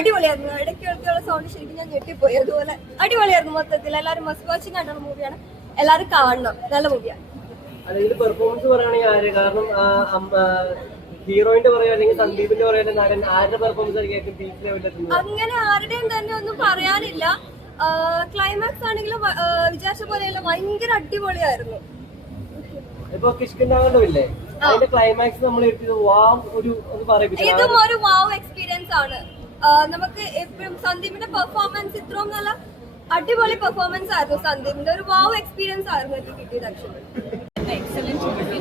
അടിപൊളിയായിരുന്നു. ഇടയ്ക്കുള്ള സൗണ്ട് ശരിക്കും ഞാൻ ഞെട്ടിപ്പോയി. അതുപോലെ അടിപൊളിയായിരുന്നു മൊത്തത്തിൽ. എല്ലാവരും മസ്റ്റ് വാച്ചിങ് ആയിട്ടുള്ള മൂവിയാണ്. എല്ലാവരും കാണണം. നല്ല മൂവിയാണ്. പെർഫോമൻസ് പറയുകയാണെങ്കിൽ കാരണം ഹീറോയിന്റെ പറയാ അല്ലെങ്കിൽ സന്ദീപിന്റെ പറയാ നടൻ ആരുടെ പെർഫോമൻസ് ആയിരിക്കും പീക്ക് ലെവലിൽ? അങ്ങനെ ആരുടെയും തന്നെ ഒന്നും പറയാനില്ല. ക്ലൈമാക്സ് ആണെങ്കിലും വിചാരിച്ച പോലെയല്ല, ഭയങ്കര അടിപൊളിയായിരുന്നു. ഇപ്പൊ കിഷ്കിന്താകണ്ടമില്ലേ, അതിന്റെ ക്ലൈമാക്സ് നമ്മൾ ഇതും ഒരു വാവ് എക്സ്പീരിയൻസ് ആണ്. നമുക്ക് എപ്പോഴും സന്ദീപിന്റെ പെർഫോമൻസ് ഇത്രയും നല്ല അടിപൊളി പെർഫോമൻസ് ആയിരുന്നു. സന്ദീപിന്റെ ഒരു വാവ് എക്സ്പീരിയൻസ് ആയിരുന്നു എനിക്ക് കിട്ടിയത്. Actually excellent movie,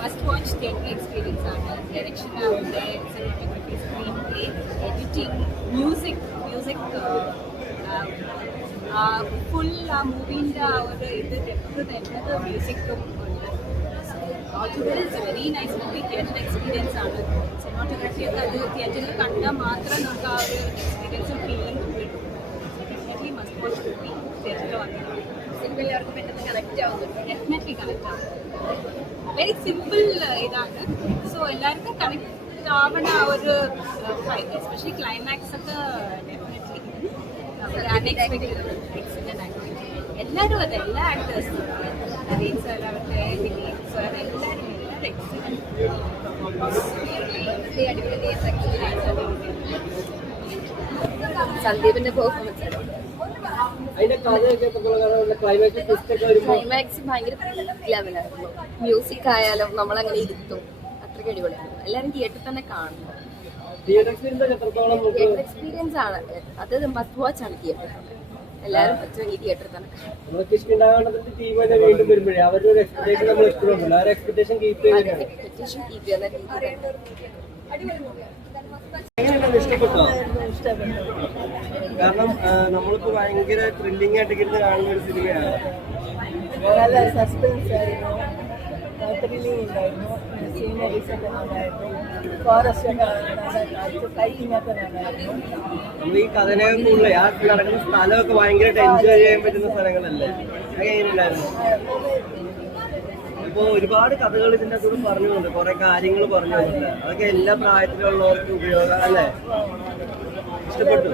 must watch theatre experience ആണ്. ഡയറക്ഷൻ ആവട്ടെ, cinematography, screen play, editing, music full ആ മൂവിൻ്റെ ആ ഒരു ഇത് ഡെപ്ത് തരുന്നത് മ്യൂസിക്കും ഉണ്ട്. Altogether it's a very nice movie. Theatre experience ആണ്. സിനിമാറ്റോഗ്രഫി ഒക്കെ അത് തിയേറ്ററിൽ കണ്ടാൽ മാത്രം നമുക്ക് ആ ഒരു എക്സ്പീരിയൻസും ഫീലും കിട്ടും. ഡെഫിനറ്റ്ലി മസ്റ്റ് വാച്ച് മൂവി തിയേറ്ററിൽ വന്നത്. സിനിമയിൽ അവർക്ക് പെട്ടെന്ന് കണക്റ്റ് ആവുന്നുണ്ട്. ഡെഫിനറ്റ്ലി കണക്റ്റ് ആവും. വെരി സിമ്പിൾ ഇതാണ്. സോ എല്ലാവർക്കും കണക്റ്റ് ആവണ ആ ഒരു എസ്പെഷ്യലി ക്ലൈമാക്സ് ഒക്കെ ഡെഫിനറ്റ്ലി അൺഎക്സ്പെക്റ്റഡ് എക്സലന്റ് ആക്ടിവിറ്റി. എല്ലാവരും അതെ, എല്ലാ ആക്ടേഴ്സും നവീൻ സാർ ആവട്ടെ, ദിലീപ് സാർ, എല്ലാവരും എക്സലന്റ് സന്ദീപിന്റെ പെർഫോമൻസ് ക്ലൈമാക്സ് ഭയങ്കര ലെവലായിരുന്നു. മ്യൂസിക് ആയാലും നമ്മളങ്ങനെ ഇരുത്തും. അത്രയ്ക്ക് അടിപൊളിയായിരുന്നു. എല്ലാവരും തിയേറ്ററിൽ തന്നെ കാണണം. തിയേറ്റർ എക്സ്പീരിയൻസ് ആണ് അത്. മസ്റ്റ് വാച്ച് ആണ് തിയേറ്റർ. എല്ലാവരും പറ്റുമെങ്കിൽ തിയേറ്ററിൽ തന്നെ എക്സ്പെക്ടേഷൻ കീപ്പ് ചെയ്യുന്ന ഇഷ്ടപ്പെട്ടോ? കാരണം നമ്മളിപ്പോ ഭയങ്കര ത്രില്ലിംഗ് ആയിട്ട് ഇരുന്ന് കാണുന്ന ഒരു സിനിമയാണ്. നല്ല സസ്പെൻസ് ആയിരുന്നു, ത്രില്ലിംഗ് ഉണ്ടായിരുന്നു, സീനറീസ് ഒക്കെ നന്നായിരുന്നു, ഫോറസ്റ്റ് ഒക്കെ ഹൈക്കിംഗ് ഒക്കെ നന്നായിരുന്നു. നമ്മൾ ഈ കഥനെ കൂടുതൽ ആ നടക്കുന്ന സ്ഥലമൊക്കെ ഭയങ്കരമായിട്ട് എൻജോയ് ചെയ്യാൻ പറ്റുന്ന സ്ഥലങ്ങളല്ലേ? അതൊക്കെ എങ്ങനെയുണ്ടായിരുന്നു? ഇപ്പൊ ഒരുപാട് കഥകൾ ഇതിന്റെ കൂടെ പറഞ്ഞുകൊണ്ട് കുറെ കാര്യങ്ങൾ പറഞ്ഞുകൊണ്ട് അതൊക്കെ എല്ലാ പ്രായത്തിലുള്ളവർക്ക് ഉപയോഗം അല്ലേ? ഇഷ്ടപ്പെട്ടു.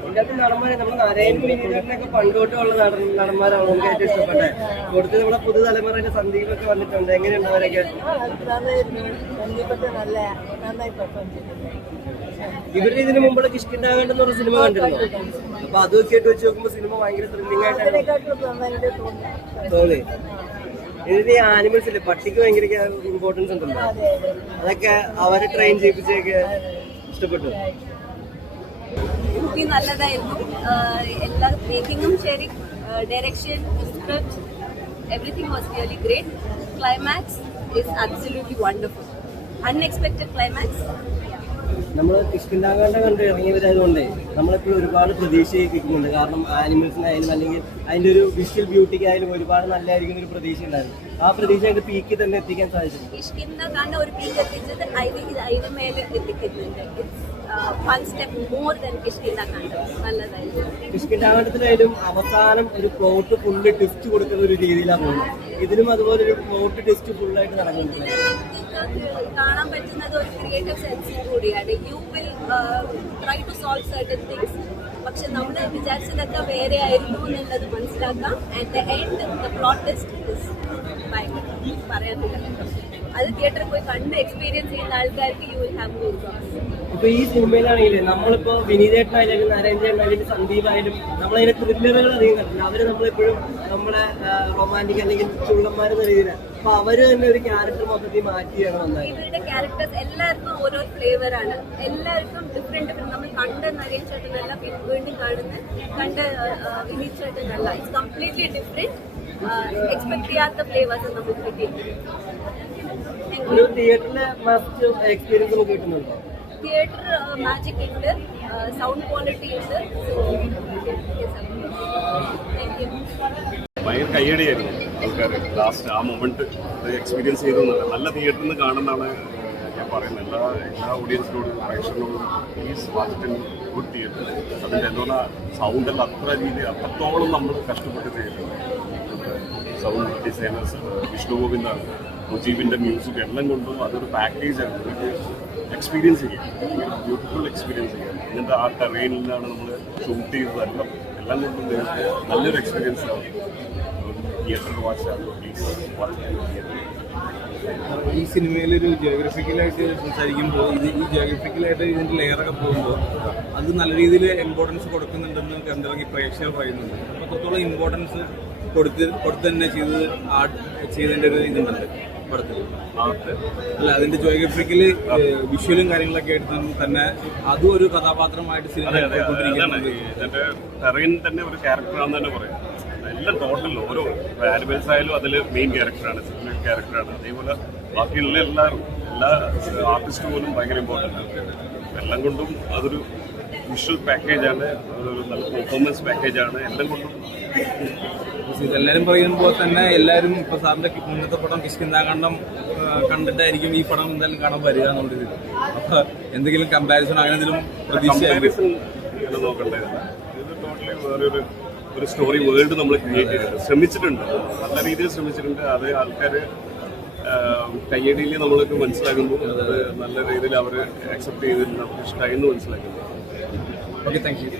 ഇതിന്റെ അകത്ത് നടന്മാരെ നമ്മൾ നരേന്ദ്രനൊക്കെ പണ്ടോട്ടുള്ള നടന്മാരാണ് നമുക്ക് ഏറ്റവും ഇഷ്ടപ്പെട്ടെ. കൊടുത്ത് നമ്മുടെ പുതുതലമുറയിലെ സന്ദീപൊക്കെ വന്നിട്ടുണ്ട്. എങ്ങനെയുണ്ട് അവരൊക്കെ? ഇവരുടെ ഇതിന് മുമ്പുള്ള കിഷ്കിന്താകണ്ടെന്ന് പറഞ്ഞ സിനിമ കണ്ടിരുന്നു. അപ്പൊ അതൊക്കെ ആയിട്ട് വെച്ച് നോക്കുമ്പോ സിനിമ ഭയങ്കര ത്രില്ലിംഗ് ആയിട്ടാണ് തോന്നി. ഇതിന് ഈ ആനിമൽസ് ഇല്ലേ, പട്ടിക്ക് ഭയങ്കര ഇമ്പോർട്ടൻസ് ഉണ്ടല്ലോ, അതൊക്കെ അവരെ ട്രെയിൻ ചെയ്യിപ്പിച്ചൊക്കെ ഇഷ്ടപ്പെട്ടു. മൂവി നല്ലതായിരുന്നു. എല്ലാ മേക്കിങ്ങും ശരി, direction, script, everything was really great. Climax is absolutely wonderful. Unexpected climax. നമ്മൾ കിഷ്കിന്താകാണ്ട കണ്ട് ഇറങ്ങിയവരായതുകൊണ്ട് നമ്മളെപ്പോഴും ഒരുപാട് പ്രതീക്ഷയിക്കുന്നുണ്ട്. കാരണം ആനിമൽസിനായാലും അല്ലെങ്കിൽ അതിൻ്റെ ഒരു വിഷ്വൽ ബ്യൂട്ടിക്കായാലും ഒരുപാട് നല്ലതായിരിക്കും ഒരു പ്രതീക്ഷ ഉണ്ടായിരുന്നു. ആ പ്രതീക്ഷ അതിന്റെ പീക്കിൽ തന്നെ എത്തിക്കാൻ സാധിച്ചു. കിഷ്കിന്താകാണ്ട ഒരു പീക്ക് എത്തിച്ചത് അതിന് മേലെ എത്തിക്കുന്നുണ്ട്. one step more than കിഷ്കിന്താകാണ്ട. നല്ലതായിരുന്നു. കിഷ്കിന്താകാണ്ടത്തിലായാലും അവസാനം ഒരു പ്ലോട്ട് ഫുള്ള് ട്വിസ്റ്റ് കൊടുക്കുന്ന ഒരു രീതിയിലാണ് പോകുന്നത്. ഇതിനും അതുപോലെ ഒരു പ്ലോട്ട് ട്വിസ്റ്റ് ഫുള്ളായിട്ട് നടക്കുന്നുണ്ട്. കാണാൻ പറ്റുന്നത് ഒരു ക്രിയേറ്റീവ് സെൻസിൽ കൂടിയാണ്. You will try to solve certain things. പക്ഷെ നമ്മൾ വിചാരിച്ചതൊക്കെ വേറെ ആയിരുന്നു എന്നുള്ളത് മനസ്സിലാക്കാം. And the end the plot twist ഭയങ്കര പറയാനില്ല. അത് തിയേറ്ററിൽ പോയി കണ്ട് എക്സ്പീരിയൻസ് ചെയ്യുന്ന ആൾക്കാർക്ക് you will have goosebumps. ഇപ്പൊ ഈ സിനിമയിലാണെങ്കിലും നമ്മളിപ്പോ വിനീതേട്ടനായാലും നരേന്ദ്രനായാലും സന്ദീപായാലും നമ്മളതിന്റെ ത്രില്ലറുകൾ അധികം കണ്ടില്ല. അവര് നമ്മളെപ്പോഴും നമ്മളെ റൊമാൻറ്റിക് അല്ലെങ്കിൽ ചുള്ളന്മാരെന്ന രീതിയിലാണ്. അപ്പൊ അവര് തന്നെ ഒരു ക്യാരക്ടർ മൊത്തത്തിൽ മാറ്റിയാണ് വന്നത്. ഇവരുടെ ക്യാരക്ടേഴ്സ് എല്ലാവർക്കും ഓരോ ഫ്ലേവർ ആണ്. എല്ലാവർക്കും ഡിഫറെന്റ്. നമ്മൾ കണ്ട് നരേൻ ചേട്ടനല്ല, വീണ്ടും കണ്ട് വിനീത് ചേട്ടനല്ല. It's completely different. എക്സ്പെക്ട് ചെയ്യാത്ത ഫ്ലേവേഴ്സ് നമുക്ക് കിട്ടിയിട്ടുണ്ട്. ഒരു തിയേറ്ററിലെ മസ്റ്റ് എക്സ്പീരിയൻസ് നമുക്ക് കിട്ടുന്നുണ്ടോ? തിയേറ്റർ മാജിക് ഉണ്ട്, സൗണ്ട് ക്വാളിറ്റി ഉണ്ട്. ഭയങ്കര കയ്യടിയായിരുന്നു ആൾക്കാർ. ലാസ്റ്റ് ആ മൊമെന്റ് എക്സ്പീരിയൻസ് ചെയ്തെന്നല്ല, നല്ല തിയേറ്ററിൽ നിന്ന് കാണുന്നതാണ് ഞാൻ പറയുന്നത്. എല്ലാ ഓഡിയൻസിനോടും പ്രേക്ഷകരോടും പ്ലീസ് വാച്ചിങ് ഗുഡ് തിയേറ്റർ. അതിൻ്റെ എന്താ സൗണ്ടെല്ലാം അത്രത്തോളം നമ്മൾ കഷ്ടപ്പെട്ട് ചെയ്തിട്ടുണ്ട്. സൗണ്ട് ഡിസൈനേഴ്സ്, വിഷ്ണു ഗോവിന്ദാണ്, മുജീബിൻ്റെ മ്യൂസിക് എല്ലാം കൊണ്ടും അതൊരു പാക്കേജാണ്. എക്സ്പീരിയൻസ് ചെയ്യാം, ബ്യൂട്ടിഫുൾ എക്സ്പീരിയൻസ് ചെയ്യാം. ഇങ്ങനത്തെ ആ ടെറൈനിൽ നിന്നാണ് നമ്മൾ ഷൂട്ട് ചെയ്തതെല്ലാം എല്ലാം കൊണ്ടും നിങ്ങൾക്ക് നല്ലൊരു എക്സ്പീരിയൻസ് ആവും. തിയേറ്ററിൽ വാച്ചാകുമ്പോൾ പ്ലീസ് വാച്ച് തിയേറ്റർ. ഈ സിനിമയിലൊരു ജിയോഗ്രഫിക്കലായിട്ട് സംസാരിക്കുമ്പോൾ ഈ ജിയോഗ്രഫിക്കലായിട്ട് ഇതിൻ്റെ ലെയറൊക്കെ പോകുമ്പോൾ അത് നല്ല രീതിയിൽ ഇമ്പോർട്ടൻസ് കൊടുക്കുന്നുണ്ടെന്ന് കണ്ടിറങ്ങി പ്രേക്ഷകർ പറയുന്നുണ്ട്. അപ്പോൾ അത്രത്തോളം ഇമ്പോർട്ടൻസ് കൊടുത്ത് തന്നെ ചെയ്തതിൻ്റെ ഒരു ഇതുണ്ട് പടത്തിൽ. അല്ല, അതിൻ്റെ ജിയോഗ്രഫിക്കൽ വിഷ്വലും കാര്യങ്ങളൊക്കെ ആയിട്ട് തന്നെ അതും ഒരു കഥാപാത്രമായിട്ട് സിനിമ പോയിക്കൊണ്ടിരിക്കുന്നുണ്ട്. ഇതിൻ്റെ ടെറൈൻ തന്നെ ഒരു ക്യാരക്ടറാണെന്ന് തന്നെ പറയാം. എല്ലാം ടോട്ടൽ ഓരോ ആനിമൽസ് ആയാലും അതിൽ മെയിൻ ക്യാരക്ടറാണ്, സിഗ്നിഫിക്കൻ്റ് ക്യാരക്ടറാണ്. അതേപോലെ ബാക്കിയുള്ള എല്ലാ ആർട്ടിസ്റ്റ് പോലും ഭയങ്കര ഇമ്പോർട്ടൻ്റ് ആണ്. എല്ലാം കൊണ്ടും അതൊരു വിഷ്വൽ പാക്കേജാണ്, അതൊരു നല്ല പെർഫോമൻസ് പാക്കേജാണ്. എല്ലാം കൊണ്ടും ഇതെല്ലാവരും പറയുമ്പോൾ തന്നെ എല്ലാവരും ഇപ്പോൾ സാറിൻ്റെ മുന്നത്തെ പടം കിഷ്കിന്ധാഖണ്ഡം കണ്ടിട്ടായിരിക്കും ഈ പടം എന്തായാലും കാണാൻ വരിക എന്നുള്ളത്. അപ്പോൾ എന്തെങ്കിലും കമ്പാരിസൺ അങ്ങനെ എന്തെങ്കിലും കമ്പാരിസൺ നോക്കണ്ടേതല്ല. ഇത് ടോട്ടലി വേറൊരു സ്റ്റോറി വേൾഡ് നമ്മൾ ക്രിയേറ്റ് ചെയ്തിട്ടുണ്ട്, ശ്രമിച്ചിട്ടുണ്ട്, നല്ല രീതിയിൽ ശ്രമിച്ചിട്ടുണ്ട്. അത് ആൾക്കാർ കയ്യടിയിൽ നമ്മൾക്ക് മനസ്സിലാക്കുമ്പോൾ അത് നല്ല രീതിയിൽ അവർ അക്സെപ്റ്റ് ചെയ്തിട്ട് നമുക്ക് ഇഷ്ടമായി എന്ന് മനസ്സിലാക്കുന്നു. Okay, thank you.